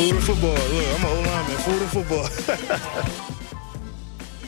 Food and football. Look, I'm an old lineman. Food and football.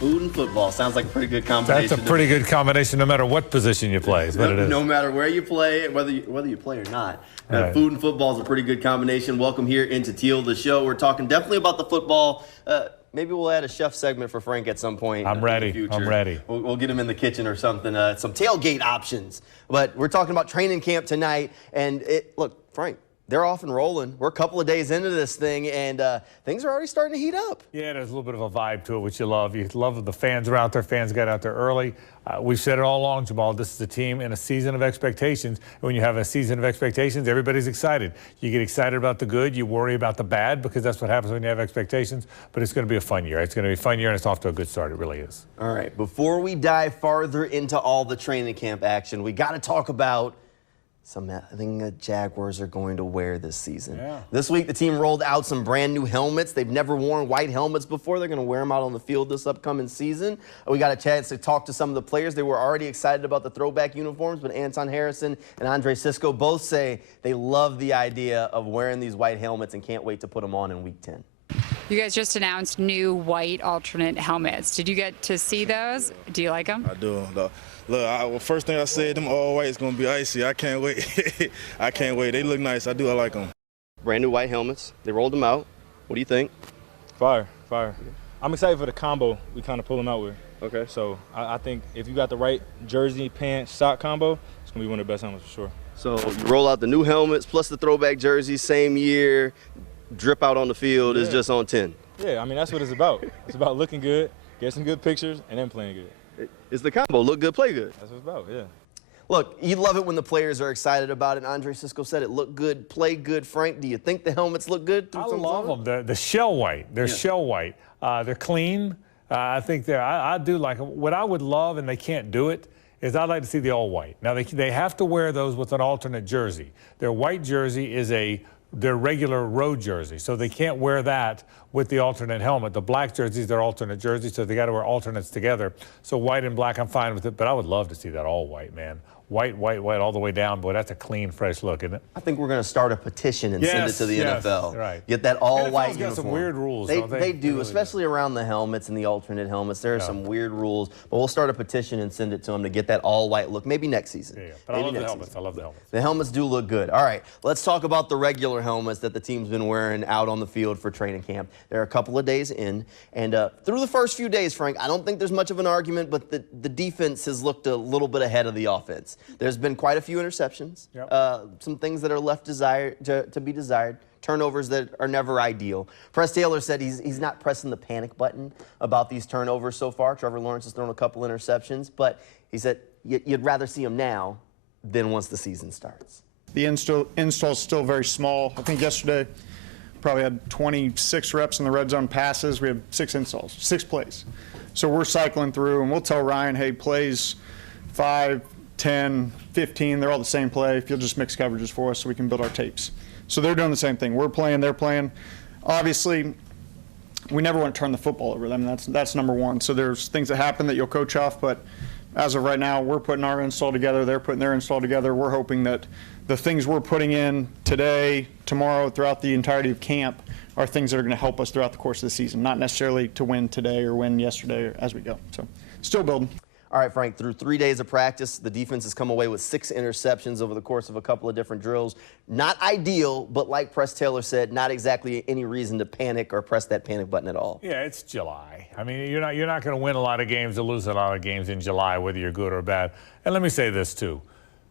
Food and football sounds like a pretty good combination. That's a pretty good combination no matter what position you play. Is what it is. No matter where you play, whether you play or not. Right. Food and football is a pretty good combination. Welcome here into Teal, the show. We're talking definitely about the football. Maybe we'll add a chef segment for Frank at some point. I'm ready. In the future. I'm ready. We'll get him in the kitchen or something. Some tailgate options. But we're talking about training camp tonight. And look, Frank, they're off and rolling. We're a couple of days into this thing, and things are already starting to heat up. Yeah, there's a little bit of a vibe to it, which you love. You love the fans are out there. Fans got out there early. We've said it all along, Jamal. This is a team in a season of expectations. When you have a season of expectations, everybody's excited. You get excited about the good. You worry about the bad because that's what happens when you have expectations. But it's going to be a fun year. It's going to be a fun year, and it's off to a good start. It really is. All right. Before we dive farther into all the training camp action, we got to talk about something the Jaguars are going to wear this season. Yeah. This week, the team rolled out some brand new helmets. They've never worn white helmets before. They're going to wear them out on the field this upcoming season. We got a chance to talk to some of the players. They were already excited about the throwback uniforms, but Anton Harrison and Andre Cisco both say they love the idea of wearing these white helmets and can't wait to put them on in Week 10. You guys just announced new white alternate helmets. Did you get to see those? Do you like them? I do. Look, first thing I said, them all white is going to be icy. I can't wait. I can't wait. They look nice. I like them. Brand new white helmets. They rolled them out. What do you think? Fire. I'm excited for the combo we kind of pull them out with. Okay. So I think if you got the right jersey, pants, sock combo, it's going to be one of the best helmets for sure. So you roll out the new helmets plus the throwback jerseys, same year. Drip out on the field is just on 10. Yeah, I mean, that's what it's about. It's about looking good, get some good pictures, and then playing good. It's the combo. Look good, play good. That's what it's about, yeah. Look, you love it when the players are excited about it. Andre Cisco said it looked good, play good. Frank, do you think the helmets look good? I love them. The shell white. They're shell white. They're clean. I think I do like them. What I would love, and they can't do it, is I'd like to see the all white. Now, they have to wear those with an alternate jersey. Their white jersey is their regular road jersey, so they can't wear that with the alternate helmet. The black jerseys, they're alternate jerseys, so they got to wear alternates together. So white and black, I'm fine with it, but I would love to see that all white, man. White, all the way down. Boy, that's a clean, fresh look, isn't it? I think we're going to start a petition and send it to the NFL. Right. Get that all-white uniform. NFL's got some weird rules, they, don't they? They do, really especially around the helmets and the alternate helmets. There are some weird rules, but we'll start a petition and send it to them to get that all-white look, maybe next season. Yeah, but I love the helmets. I love the helmets. The helmets do look good. All right, let's talk about the regular helmets that the team's been wearing out on the field for training camp. They're a couple of days in, and through the first few days, Frank, I don't think there's much of an argument, but the defense has looked a little bit ahead of the offense. There's been quite a few interceptions, some things that are left to be desired, turnovers that are never ideal. Press Taylor said he's not pressing the panic button about these turnovers so far. Trevor Lawrence has thrown a couple interceptions, but he said you'd rather see them now than once the season starts. The install's still very small. I think yesterday probably had 26 reps in the red zone passes. We had 6 installs, 6 plays. So we're cycling through, and we'll tell Ryan, hey, plays 5, 10, 15, they're all the same play. If you'll just mix coverages for us so we can build our tapes. So they're doing the same thing. We're playing, they're playing. Obviously, we never want to turn the football over them. That's number one. So there's things that happen that you'll coach off, but as of right now, we're putting our install together, they're putting their install together. We're hoping that the things we're putting in today, tomorrow, throughout the entirety of camp are things that are going to help us throughout the course of the season, not necessarily to win today or win yesterday or as we go. So still building. All right, Frank, through 3 days of practice, the defense has come away with 6 interceptions over the course of a couple of different drills. Not ideal, but like Press Taylor said, not exactly any reason to panic or press that panic button at all. Yeah, it's July. I mean, you're not going to win a lot of games or lose a lot of games in July, whether you're good or bad. And let me say this, too.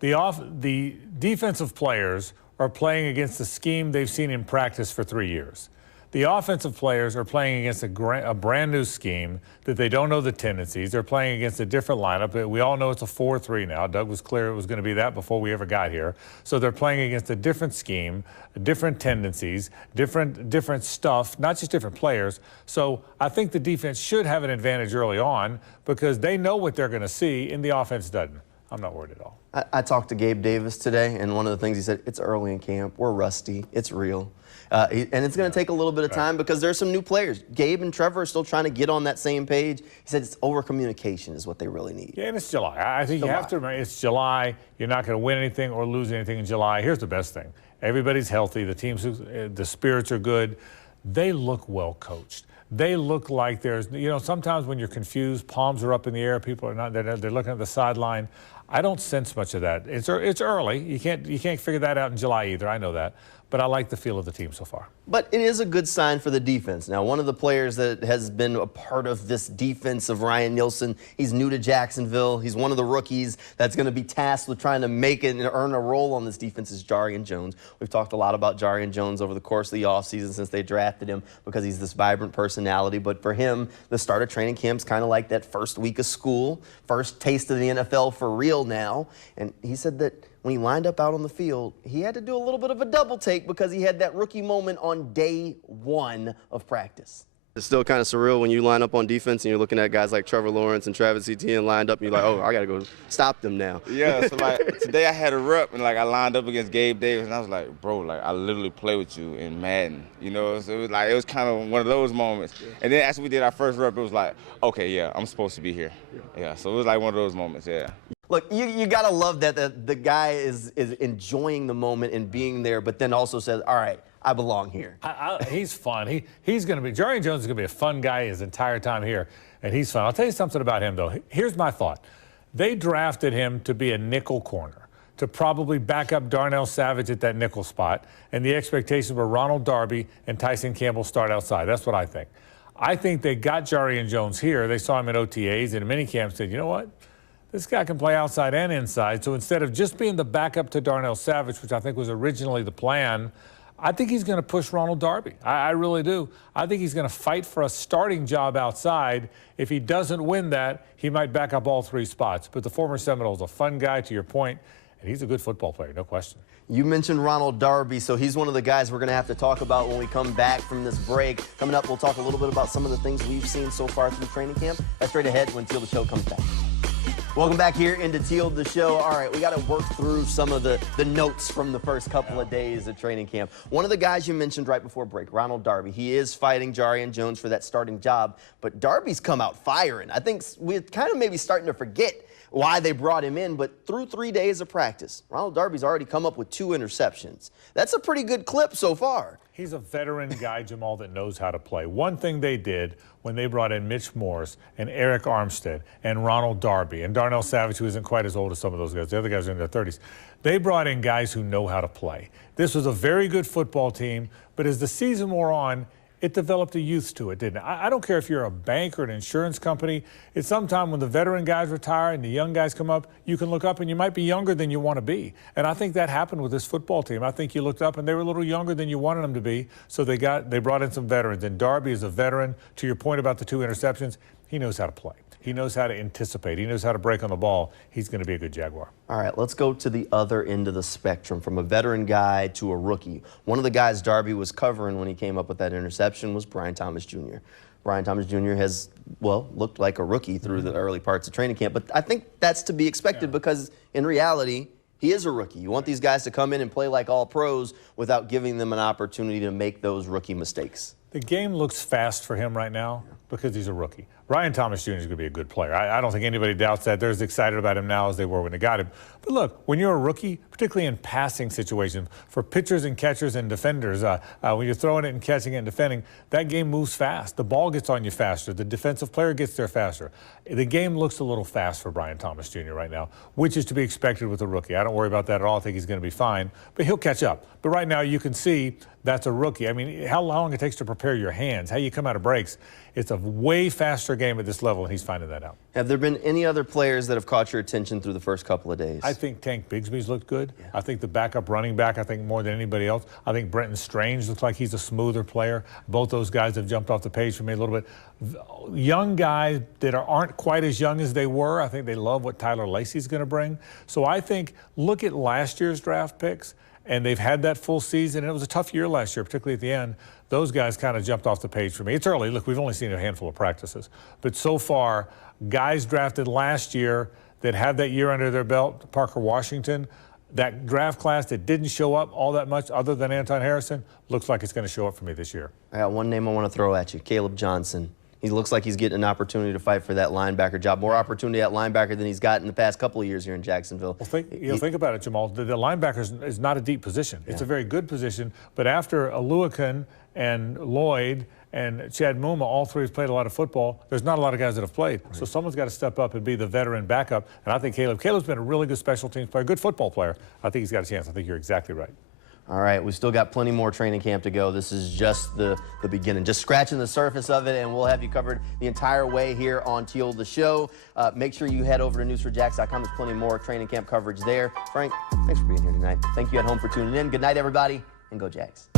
The defensive players are playing against the scheme they've seen in practice for 3 years. The offensive players are playing against a brand new scheme that they don't know the tendencies. They're playing against a different lineup. We all know it's a 4-3 now. Doug was clear it was going to be that before we ever got here. So they're playing against a different scheme, different tendencies, different stuff, not just different players. So I think the defense should have an advantage early on because they know what they're going to see and the offense doesn't. I'm not worried at all. I talked to Gabe Davis today, and one of the things he said, it's early in camp. We're rusty. It's real. And it's going to take a little bit of time because there's some new players. Gabe and Trevor are still trying to get on that same page. He said it's over-communication is what they really need. Yeah, and it's July. I think you have to remember, it's July. You're not going to win anything or lose anything in July. Here's the best thing. Everybody's healthy. The teams, the spirits are good. They look well coached. They look like there's, you know, sometimes when you're confused, palms are up in the air, people are not, they're looking at the sideline. I don't sense much of that. It's early. You can't figure that out in July either. I know that. But I like the feel of the team so far. But it is a good sign for the defense. Now, one of the players that has been a part of this defense of Ryan Nielsen, he's new to Jacksonville. He's one of the rookies that's going to be tasked with trying to make it and earn a role on this defense is Jarian Jones. We've talked a lot about Jarian Jones over the course of the offseason since they drafted him because he's this vibrant personality. But for him, the start of training camp is kind of like that first week of school, first taste of the NFL for real now. And he said that when he lined up out on the field, he had to do a little bit of a double take because he had that rookie moment on day one of practice. It's still kind of surreal when you line up on defense and you're looking at guys like Trevor Lawrence and Travis Etienne lined up and you're like, oh, I got to go stop them now. Yeah, so like today I had a rep and like I lined up against Gabe Davis and I was like, bro, like I literally play with you in Madden, you know? So it was kind of one of those moments. And then after we did our first rep, it was like, okay, yeah, I'm supposed to be here. Yeah, so it was like one of those moments, yeah. Look, you got to love that the guy is enjoying the moment and being there, but then also says, all right, I belong here. He's fun. He's going to be, Jarian Jones is going to be a fun guy his entire time here, and he's fun. I'll tell you something about him, though. Here's my thought. They drafted him to be a nickel corner, to probably back up Darnell Savage at that nickel spot, and the expectations were Ronald Darby and Tyson Campbell start outside. That's what I think. I think they got Jarian Jones here. They saw him at OTAs and in minicamp and said, you know what? This guy can play outside and inside. So instead of just being the backup to Darnell Savage, which I think was originally the plan, I think he's going to push Ronald Darby. I really do. I think he's going to fight for a starting job outside. If he doesn't win that, he might back up all three spots. But the former Seminole is a fun guy, to your point, and he's a good football player, no question. You mentioned Ronald Darby, so he's one of the guys we're going to have to talk about when we come back from this break. Coming up, we'll talk a little bit about some of the things we've seen so far through training camp. That's straight ahead when Teal the Show comes back. Welcome back here into Teal the Show. All right, we got to work through some of the notes from the first couple of days of training camp. One of the guys you mentioned right before break, Ronald Darby, he is fighting Jarian Jones for that starting job, but Darby's come out firing. I think we're kind of maybe starting to forget why they brought him in, but through 3 days of practice, Ronald Darby's already come up with 2 interceptions. That's a pretty good clip so far. He's a veteran guy, Jamal, that knows how to play. One thing they did when they brought in Mitch Morse and Eric Armstead and Ronald Darby and Darnell Savage, who isn't quite as old as some of those guys. The other guys are in their 30s. They brought in guys who know how to play. This was a very good football team, but as the season wore on, it developed a youth to it, didn't it? I don't care if you're a bank or an insurance company. It's sometime when the veteran guys retire and the young guys come up, you can look up and you might be younger than you want to be. And I think that happened with this football team. I think you looked up and they were a little younger than you wanted them to be, so they brought in some veterans. And Darby is a veteran. To your point about the 2 interceptions, he knows how to play. He knows how to anticipate. He knows how to break on the ball. He's going to be a good Jaguar. All right, let's go to the other end of the spectrum, from a veteran guy to a rookie. One of the guys Darby was covering when he came up with that interception was Brian Thomas Jr. Brian Thomas Jr. has, well, looked like a rookie through the early parts of training camp, but I think that's to be expected because in reality, he is a rookie. You want these guys to come in and play like all pros without giving them an opportunity to make those rookie mistakes. The game looks fast for him right now because he's a rookie. Ryan Thomas Jr. is going to be a good player. I don't think anybody doubts that. They're as excited about him now as they were when they got him. But look, when you're a rookie, particularly in passing situations, for pitchers and catchers and defenders, when you're throwing it and catching it and defending, that game moves fast. The ball gets on you faster. The defensive player gets there faster. The game looks a little fast for Brian Thomas Jr. right now, which is to be expected with a rookie. I don't worry about that at all. I think he's going to be fine, but he'll catch up. But right now you can see that's a rookie. I mean, how long it takes to prepare your hands, how you come out of breaks. It's a way faster game at this level, and he's finding that out. Have there been any other players that have caught your attention through the first couple of days? I think Tank Bigsby's looked good. Yeah. I think the backup running back, I think more than anybody else. I think Brenton Strange looks like he's a smoother player. Both those guys have jumped off the page for me a little bit. Young guys that aren't quite as young as they were. I think they love what Tyler Lacey's going to bring. So I think, look at last year's draft picks, and they've had that full season, and it was a tough year last year, particularly at the end. Those guys kind of jumped off the page for me. It's early. Look, we've only seen a handful of practices. But so far, guys drafted last year that have that year under their belt, Parker Washington, that draft class that didn't show up all that much other than Anton Harrison, looks like it's going to show up for me this year. I got one name I want to throw at you, Caleb Johnson. He looks like he's getting an opportunity to fight for that linebacker job. More opportunity at linebacker than he's got in the past couple of years here in Jacksonville. Well, think about it, Jamal. The linebacker is not a deep position. It's a very good position, but after Aluakin and Lloyd and Chad Muma, all three have played a lot of football. There's not a lot of guys that have played. Right. So someone's got to step up and be the veteran backup. And I think Caleb's been a really good special teams player, good football player. I think he's got a chance. I think you're exactly right. All right, we've still got plenty more training camp to go. This is just the beginning, just scratching the surface of it, and we'll have you covered the entire way here on Teal the Show. Make sure you head over to newsforjacks.com. There's plenty more training camp coverage there. Frank, thanks for being here tonight. Thank you at home for tuning in. Good night, everybody, and go Jags.